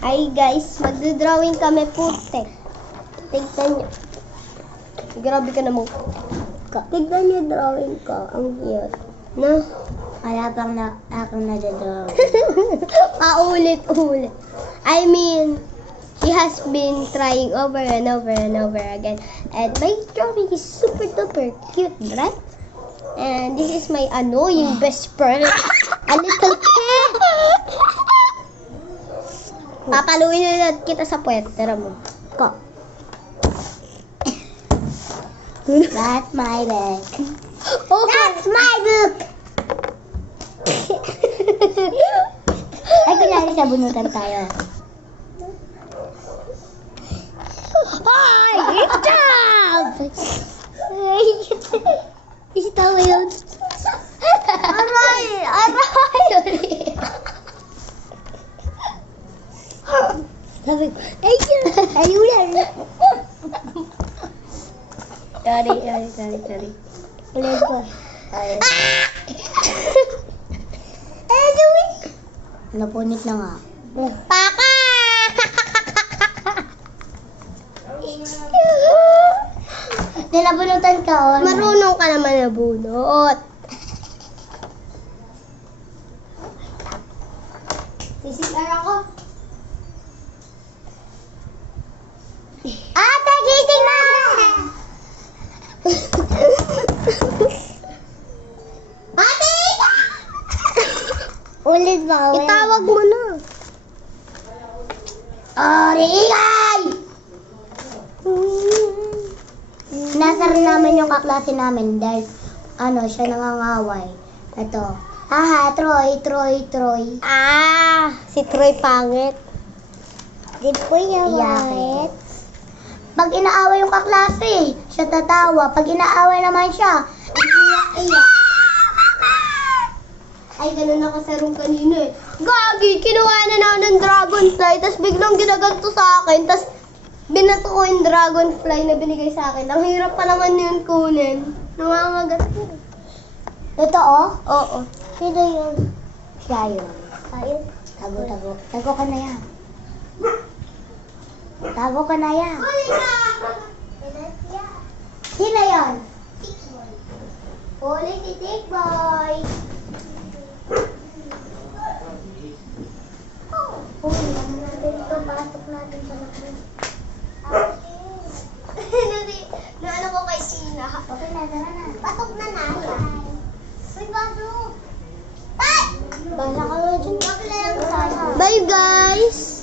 Hi guys, magdodrawing kami putek. Tignan nyo. Grabe ka naman. Tignan nyo drawing ko. Ang cute. No? Wala pang akong nadadrawing. Paulit-ulit. I mean, he has been trying over and over and over again. And my drawing is super duper cute, right? And this is my annoying best friend. A little cat. Papaluin na kita sa puwet. Tara mo. Ko. That's my bag. Oh, That's my book! Ay, kunyari sa bunutan tayo. Hi! Stop! Stop yun. Aray! Aray! Sorry. Sabi ko, ayun. Sorry. Ulit ko. Napunit na nga. Paka! Nilabunutan ka, oh. Marunong ka naman na bunot. Sisigar ako. Ate, gising na! Ate! Ulit ba? Itawag mo na. Origay! Nasar namin yung kaklase namin dahil siya nangangaway. Ito. Haha, Troy. Ah, si Troy pangit. Di po yung bakit? Pag inaaway yung kaklase, siya tatawa. Pag inaaway naman siya, iyak. Ay, ganun ako sa room kanina eh. Gagi, kinuha na ako ng dragonfly, tapos biglang ginaganto sa akin, tapos binato ko yung dragonfly na binigay sa akin. Ang hirap pa naman yun kunin. Nangangagat ko. Totoo? Oo. Sino yun? Siya yun. Ayun. Tago. Tago ka na yan. Tago ka na yan. Sino yun? Huli si Tick Boy. Huli natin ito. Pasok natin sa lakad. Naano ko kay Sina. Okay na, tara na. Pasok na na. Uy, pasok! Bye! Bala ka na dyan. Bye guys!